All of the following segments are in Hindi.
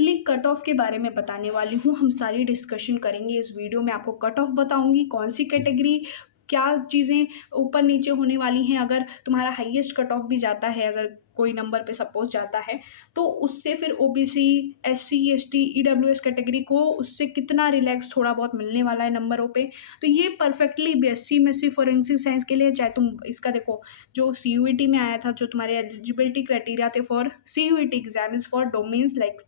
एग्जैक्टली कट ऑफ के बारे में बताने वाली हूँ। हम सारी डिस्कशन करेंगे इस वीडियो में। आपको कट ऑफ बताऊंगी, कौन सी कैटेगरी क्या चीज़ें ऊपर नीचे होने वाली हैं। अगर तुम्हारा हाईएस्ट कट ऑफ भी जाता है, अगर कोई नंबर पे सपोज जाता है, तो उससे फिर OBC, SC, ST, EWS category को उससे कितना रिलैक्स थोड़ा बहुत मिलने वाला है नंबरों पे। तो ये परफेक्टली बीएससी में से फॉरेंसिक साइंस के लिए, चाहे तुम इसका देखो, जो सीयूईटी में आया था, जो तुम्हारे एलिजिबिलिटी क्राइटेरिया थे for CUET exam is for domains like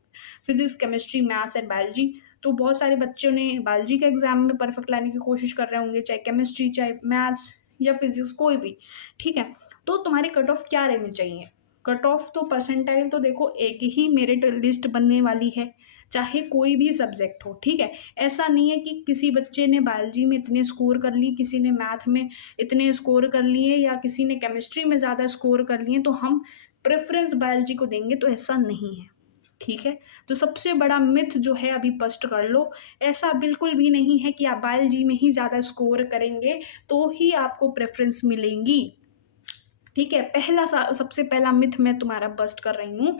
physics, chemistry, maths and biology. तो बहुत सारे बच्चों ने बायोलॉजी के एग्जाम में परफेक्ट लाने की कोशिश कर रहे होंगे, चाहे केमिस्ट्री, चाहे मैथ्स या फिजिक्स, कोई भी। ठीक है, तो तुम्हारी कट ऑफ क्या रहनी चाहिए? कट ऑफ तो परसेंटाइल तो देखो एक ही मेरिट लिस्ट बनने वाली है, चाहे कोई भी सब्जेक्ट हो। ठीक है, ऐसा नहीं है कि किसी बच्चे ने बायोलॉजी में इतने स्कोर कर ली, किसी ने मैथ में इतने स्कोर कर लिए, या किसी ने केमिस्ट्री में ज़्यादा स्कोर कर लिए तो हम प्रेफरेंस बायोलॉजी को देंगे, तो ऐसा नहीं है। ठीक है, तो सबसे बड़ा मिथ जो है अभी स्पष्ट कर लो, ऐसा बिल्कुल भी नहीं है कि आप बायोलॉजी में ही ज़्यादा स्कोर करेंगे तो ही आपको प्रेफरेंस मिलेंगी। ठीक है, सबसे पहला मिथ मैं तुम्हारा बस्ट कर रही हूँ।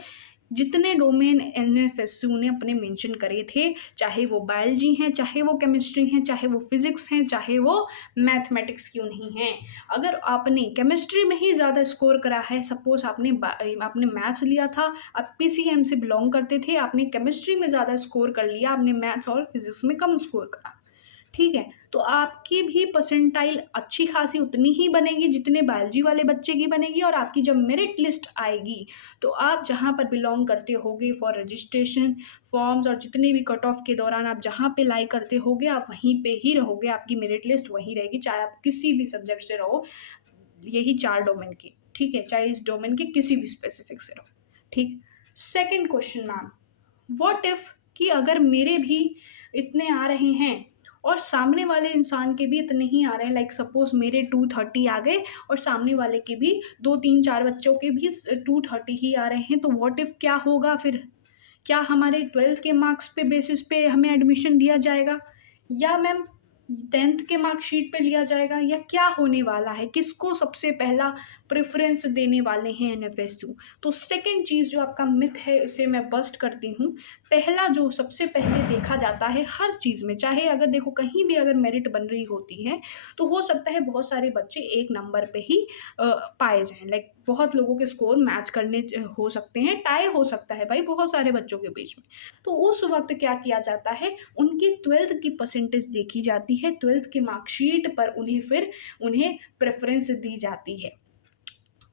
जितने डोमेन एनएफएसयू ने अपने मेंशन करे थे, चाहे वो बायोलॉजी हैं, चाहे वो केमिस्ट्री हैं, चाहे वो फिजिक्स हैं, चाहे वो मैथमेटिक्स क्यों नहीं हैं, अगर आपने केमिस्ट्री में ही ज़्यादा स्कोर करा है, सपोज आपने मैथ्स लिया था, आप पीसीएम से बिलोंग करते थे, आपने केमिस्ट्री में ज़्यादा स्कोर कर लिया, आपने मैथ्स और फिजिक्स में कम स्कोर करा, ठीक है, तो आपकी भी परसेंटाइल अच्छी खासी उतनी ही बनेगी जितने बायोलॉजी वाले बच्चे की बनेगी। और आपकी जब मेरिट लिस्ट आएगी, तो आप जहाँ पर बिलोंग करते होगे फॉर रजिस्ट्रेशन फॉर्म्स और जितने भी कट ऑफ के दौरान आप जहाँ पे लाई करते होगे, आप वहीं पे ही रहोगे, आपकी मेरिट लिस्ट वहीं रहेगी, चाहे आप किसी भी सब्जेक्ट से रहो, यही 4 डोमेन की। ठीक है, चाहे इस डोमेन के किसी भी स्पेसिफिक से रहो। ठीक, second question ma'am, what if कि अगर मेरे भी इतने आ रहे हैं और सामने वाले इंसान के भी इतने ही आ रहे हैं, लाइक सपोज मेरे 230 आ गए और सामने वाले के भी 2 3 4 बच्चों के भी 230 ही आ रहे हैं, तो व्हाट इफ क्या होगा फिर? क्या हमारे 12th के मार्क्स पे बेसिस पे हमें एडमिशन दिया जाएगा, या मैम 10th के मार्कशीट पे लिया जाएगा, या क्या होने वाला है? किसको सबसे पहला प्रेफरेंस देने वाले हैं एनएफएसयू? तो सेकंड चीज़ जो आपका मिथ है, इसे मैं बस्ट करती हूँ। पहला जो सबसे पहले देखा जाता है हर चीज़ में, चाहे अगर देखो कहीं भी अगर मेरिट बन रही होती है, तो हो सकता है बहुत सारे बच्चे एक नंबर पे ही पाए जाएँ, लाइक बहुत लोगों के स्कोर मैच करने हो सकते हैं, टाई हो सकता है भाई बहुत सारे बच्चों के बीच में। तो उस वक़्त क्या किया जाता है, उनकी 12th की परसेंटेज देखी जाती है, 12th की मार्कशीट पर उन्हें प्रेफ़रेंस दी जाती है।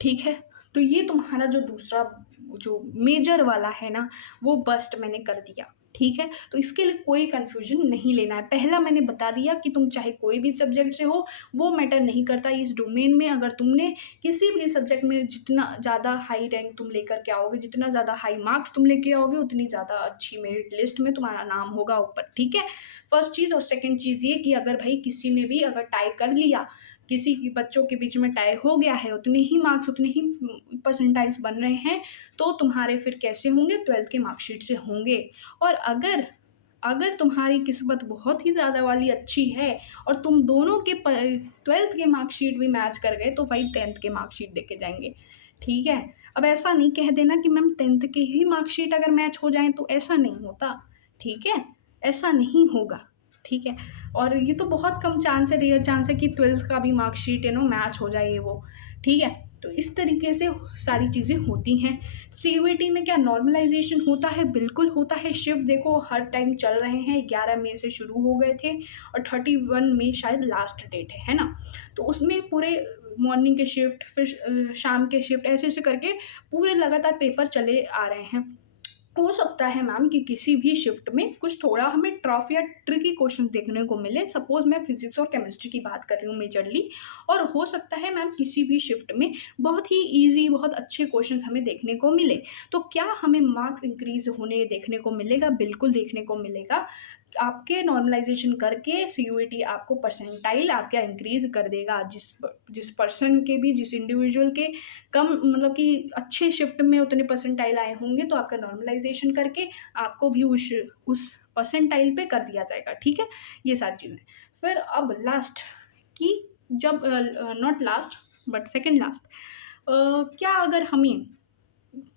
ठीक है? तो ये तुम्हारा जो दूसरा जो मेजर वाला है ना, वो बस्ट मैंने कर दिया। ठीक है? तो इसके लिए कोई कन्फ्यूज़न नहीं लेना है। पहला मैंने बता दिया कि तुम चाहे कोई भी सब्जेक्ट से हो, वो मैटर नहीं करता इस डोमेन में। अगर तुमने किसी भी सब्जेक्ट में जितना ज़्यादा हाई रैंक तुम लेकर के आओगे, जितना ज़्यादा हाई मार्क्स तुम लेके आओगे, उतनी ज़्यादा अच्छी मेरिट लिस्ट में तुम्हारा नाम होगा ऊपर। ठीक है? फर्स्ट चीज़। और सेकंड चीज़ ये कि अगर भाई किसी ने भी अगर टाई कर लिया, किसी की बच्चों के बीच में टाई हो गया है, उतने ही मार्क्स, उतने ही परसेंटाइल्स बन रहे हैं, तो तुम्हारे फिर कैसे होंगे? 12th के मार्कशीट से होंगे। और अगर अगर तुम्हारी किस्मत बहुत ही ज़्यादा वाली अच्छी है और तुम दोनों के 12th के मार्कशीट भी मैच कर गए, तो भाई 10th के मार्कशीट देके जाएँगे। ठीक है? अब ऐसा नहीं कह देना कि मैम 10th के ही मार्कशीट अगर मैच हो जाएँ, तो ऐसा नहीं होता। ठीक है? ऐसा नहीं होगा। ठीक है? और ये तो बहुत कम चांस है, रेयर चांस है कि 12th का भी मार्कशीट मैच हो जाए ये वो। ठीक है? तो इस तरीके से सारी चीज़ें होती हैं। सीयूईटी में क्या नॉर्मलाइज़ेशन होता है? बिल्कुल होता है। शिफ्ट देखो हर टाइम चल रहे हैं, 11 मई से शुरू हो गए थे और 31 मई शायद लास्ट डेट है ना? तो उसमें पूरे मॉर्निंग के शिफ्ट, फिर शाम के शिफ्ट, ऐसे-ऐसे करके पूरे लगातार पेपर चले आ रहे हैं। हो सकता है मैम कि किसी भी शिफ्ट में कुछ थोड़ा हमें टफ या ट्रिकी क्वेश्चन देखने को मिले। सपोज़ मैं फिज़िक्स और केमिस्ट्री की बात कर रही हूँ मेजरली, और हो सकता है मैम किसी भी शिफ्ट में बहुत ही ईज़ी, बहुत अच्छे क्वेश्चंस हमें देखने को मिले। तो क्या हमें मार्क्स इंक्रीज़ होने देखने को मिलेगा? बिल्कुल देखने को मिलेगा। आपके नॉर्मलाइज़ेशन करके सीयूईटी आपको परसेंटाइल आपका इंक्रीज़ कर देगा। जिस पर्सन के भी, जिस इंडिविजुअल के कम मतलब कि अच्छे शिफ्ट में उतने परसेंटाइल आए होंगे, तो आपका नॉर्मलाइज़ेशन करके आपको भी उस परसेंटाइल पे कर दिया जाएगा। ठीक है? ये सारी चीज़ें। फिर अब लास्ट कि जब not last but second last, क्या अगर हमें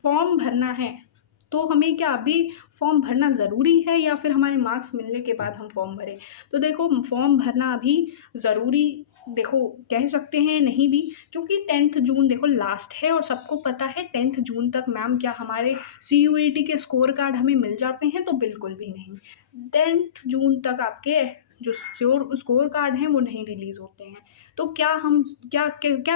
फॉर्म भरना है, तो हमें क्या अभी फॉर्म भरना ज़रूरी है या फिर हमारे मार्क्स मिलने के बाद हम फॉर्म भरें? तो देखो फॉर्म भरना अभी ज़रूरी देखो कह सकते हैं नहीं भी, क्योंकि 10th जून देखो लास्ट है और सबको पता है 10th जून तक मैम क्या हमारे CUET के स्कोर कार्ड हमें मिल जाते हैं? तो बिल्कुल भी नहीं। 10th जून तक आपके जो स्कोर कार्ड हैं वो नहीं रिलीज़ होते हैं। तो क्या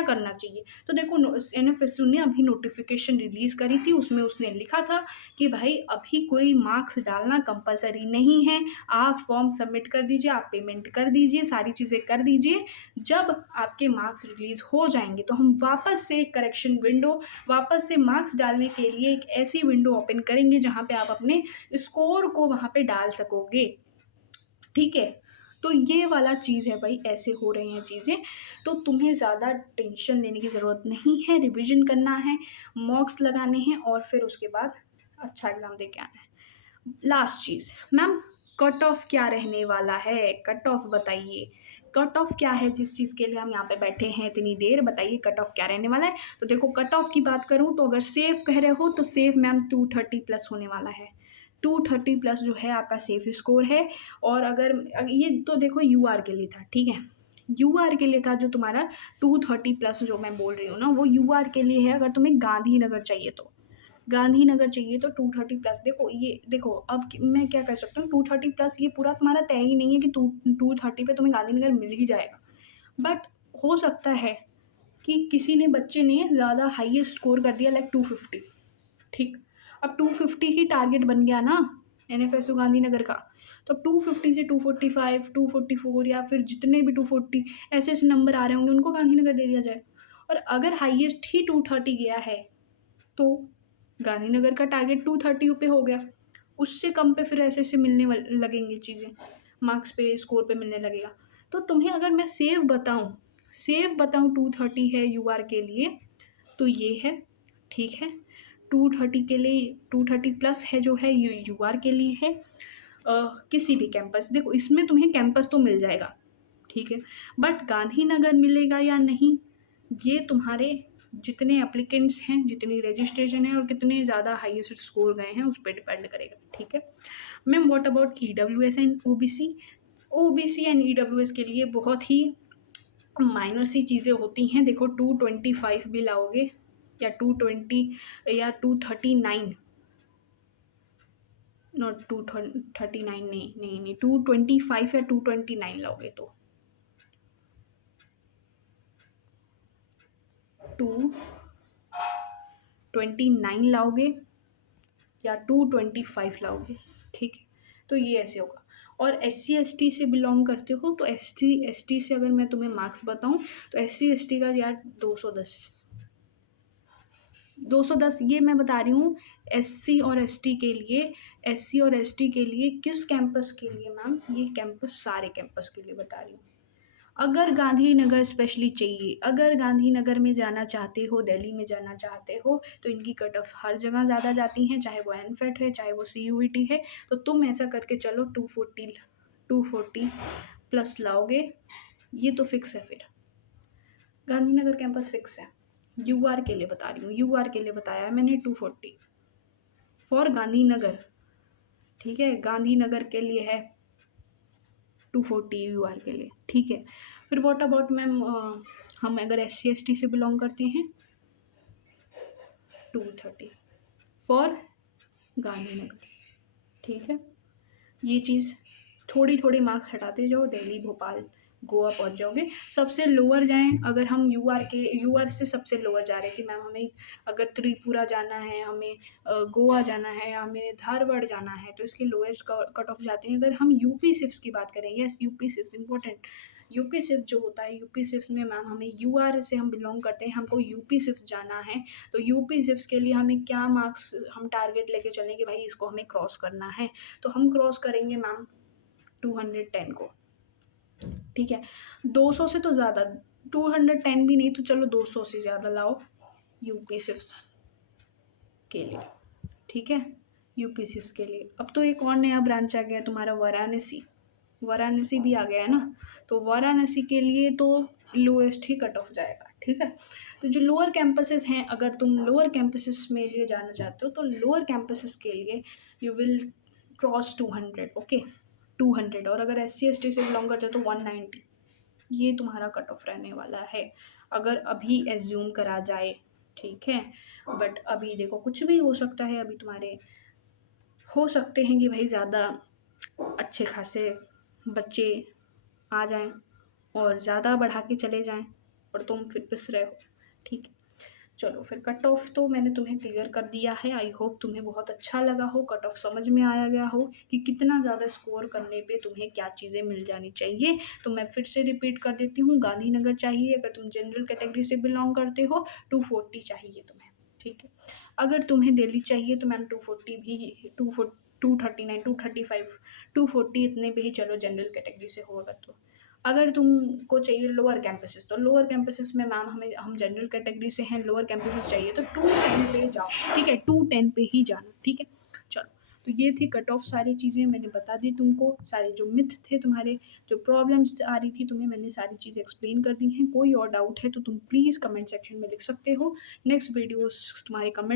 करना चाहिए? तो देखो NFSU ने अभी नोटिफिकेशन रिलीज़ करी थी, उसमें उसने लिखा था कि भाई अभी कोई मार्क्स डालना कंपलसरी नहीं है, आप फॉर्म सबमिट कर दीजिए, आप पेमेंट कर दीजिए, सारी चीज़ें कर दीजिए। जब आपके मार्क्स रिलीज़ हो जाएंगे तो हम वापस से करेक्शन विंडो, वापस से मार्क्स डालने के लिए एक ऐसी विंडो ओपन करेंगे जहाँ पे आप अपने स्कोर को वहाँ पे डाल सकोगे। ठीक है? तो ये वाला चीज़ है भाई, ऐसे हो रही हैं चीज़ें, तो तुम्हें ज़्यादा टेंशन लेने की ज़रूरत नहीं है, रिविज़न करना है, मॉक्स लगाने हैं और फिर उसके बाद अच्छा एग्ज़ाम दे के आना है। लास्ट चीज़ मैम, कट ऑफ क्या रहने वाला है? कट ऑफ बताइए, कट ऑफ क्या है जिस चीज़ के लिए हम यहाँ पे बैठे हैं इतनी देर? बताइए कट ऑफ क्या रहने वाला है? तो देखो कट ऑफ की बात करूँ तो अगर सेफ कह रहे हो तो सेफ मैम 230 प्लस होने वाला है। 230 प्लस जो है आपका सेफ स्कोर है। और ये तो देखो UR के लिए था, ठीक है? UR के लिए था जो तुम्हारा 230 प्लस जो मैं बोल रही हूँ ना, वो UR के लिए है अगर तुम्हें गांधीनगर चाहिए तो। गांधीनगर चाहिए तो 230 प्लस। देखो ये देखो अब मैं क्या कर सकता हूँ, 230 प्लस ये पूरा तुम्हारा तय ही नहीं है कि 230 पे तुम्हें गांधीनगर मिल ही जाएगा, बट हो सकता है कि किसी ने बच्चे ने ज़्यादा हाईएस्ट स्कोर कर दिया लाइक 250। ठीक, अब 250 ही टारगेट बन गया ना NFSU गांधीनगर का, तो 250 से 245 244 या फिर जितने भी 240 ऐसे ऐसे नंबर आ रहे होंगे उनको गांधीनगर दे दिया जाए। और अगर हाईएस्ट ही 230 गया है तो गांधीनगर का टारगेट 230 पे हो गया, उससे कम पे फिर ऐसे ऐसे मिलने लगेंगी चीज़ें, मार्क्स पे स्कोर पे मिलने लगेगा। तो तुम्हें अगर मैं सेव बताऊँ 230 है UR के लिए तो ये है, ठीक है? 230 के लिए 230 प्लस है जो है UR के लिए है। किसी भी कैंपस देखो इसमें तुम्हें कैंपस तो मिल जाएगा, ठीक है? बट गांधीनगर मिलेगा या नहीं, ये तुम्हारे जितने एप्लीकेंट्स हैं, जितनी रजिस्ट्रेशन है और कितने ज़्यादा हाईएस्ट स्कोर गए हैं उस पर डिपेंड करेगा, ठीक है? Ma'am what about EWS and OBC? OBC and EWS के लिए बहुत ही माइनर सी चीज़ें होती हैं। देखो 225 भी लाओगे या 220 या 239, नॉट 239, नहीं नहीं नहीं 225 या 229 लाओगे तो 229 लाओगे या 225 लाओगे, ठीक है? तो ये ऐसे होगा। और SC ST से बिलोंग करते हो तो SC ST से अगर मैं तुम्हें मार्क्स बताऊं तो SC ST का यार 210 ये मैं बता रही हूँ। SC और ST के लिए किस कैंपस के लिए मैम? ये कैंपस सारे कैंपस के लिए बता रही हूँ। अगर गांधीनगर स्पेशली चाहिए, अगर गांधीनगर में जाना चाहते हो, दिल्ली में जाना चाहते हो तो इनकी कट ऑफ हर जगह ज़्यादा जाती हैं, चाहे वो NFET है चाहे वो CUET है। तो तुम ऐसा करके चलो 240 प्लस लाओगे, ये तो फिक्स है। फिर गांधीनगर कैंपस फिक्स है। UR के लिए बता रही हूँ, UR के लिए बताया है मैंने 240 फॉर गांधीनगर, ठीक है? गांधीनगर के लिए है 240 UR के लिए, ठीक है? फिर व्हाट अबाउट मैम, हम अगर SC ST से बिलोंग करते हैं 230 फॉर गांधीनगर, ठीक है? ये चीज़ थोड़ी थोड़ी मार्क्स हटाते जाओ, दिल्ली भोपाल गोवा पहुंच जाओगे। सबसे लोअर जाएं अगर हम UR से सबसे लोअर जा रहे हैं कि मैम हमें अगर त्रिपुरा जाना है, हमें गोवा जाना है, हमें धारवाड़ जाना है तो इसके लोएस्ट कट ऑफ जाते हैं। अगर हम UP सिफ्स की बात करें, यस UP सिफ्स इंपॉर्टेंट, UP सिफ्स जो होता है, UP सिफ्स में मैम हमें UR से हम बिलोंग करते हैं, हमको UP सिफ्स जाना है तो UP सिफ्स के लिए हमें क्या मार्क्स हम टारगेट लेके चलें कि भाई इसको हमें क्रॉस करना है? तो हम क्रॉस करेंगे मैम 210 को, ठीक है? 200 से तो ज़्यादा, 210 भी नहीं तो चलो 200 से ज़्यादा लाओ UP सिफ्स के लिए, ठीक है? UP सिफ्स के लिए। अब तो एक और नया ब्रांच आ गया तुम्हारा वाराणसी भी आ गया है ना, तो वाराणसी के लिए तो लोएस्ट ही कट ऑफ जाएगा, ठीक है? तो जो लोअर कैंपसेस हैं, अगर तुम लोअर कैंपसेस में लिए जाना चाहते हो तो लोअर कैंपसेस के लिए यू विल क्रॉस 200, ओके, 200। और अगर एस सी एस टी से बिलोंग करते हो तो 190, ये तुम्हारा कट ऑफ रहने वाला है अगर अभी एज्यूम करा जाए, ठीक है। बट अभी देखो कुछ भी हो सकता है, अभी तुम्हारे हो सकते हैं कि भाई ज़्यादा अच्छे खासे बच्चे आ जाएं और ज़्यादा बढ़ा के चले जाएं और तुम फिर पिस रहे हो, ठीक है। चलो फिर कट ऑफ तो मैंने तुम्हें क्लियर कर दिया है। आई होप तुम्हें बहुत अच्छा लगा हो, कट ऑफ समझ में आया गया हो कि कितना ज़्यादा स्कोर करने पे तुम्हें क्या चीज़ें मिल जानी चाहिए। तो मैं फिर से रिपीट कर देती हूँ, गांधीनगर चाहिए अगर तुम जनरल कैटेगरी से बिलोंग करते हो, 240 चाहिए तुम्हें, ठीक है। अगर तुम्हें दिल्ली चाहिए तो मैम 240 भी, 239, 235, 240 इतने पे ही चलो जनरल कैटेगरी से हो अगर तो। अगर तुमको चाहिए लोअर कैंपसेस तो लोअर कैंपसेस में मैम हम जनरल कैटेगरी से हैं, लोअर कैंपसेस चाहिए तो 210 पे जाओ, ठीक है, 210 पे ही जाना, ठीक है। चलो, तो ये थी कट ऑफ, सारी चीज़ें मैंने बता दी तुमको, सारे जो मिथ थे तुम्हारे, जो प्रॉब्लम्स आ रही थी तुम्हें, मैंने सारी चीज़ें एक्सप्लेन कर दी हैं। कोई और डाउट है तो तुम प्लीज़ कमेंट सेक्शन में लिख सकते हो। नेक्स्ट वीडियोस तुम्हारे कमेंट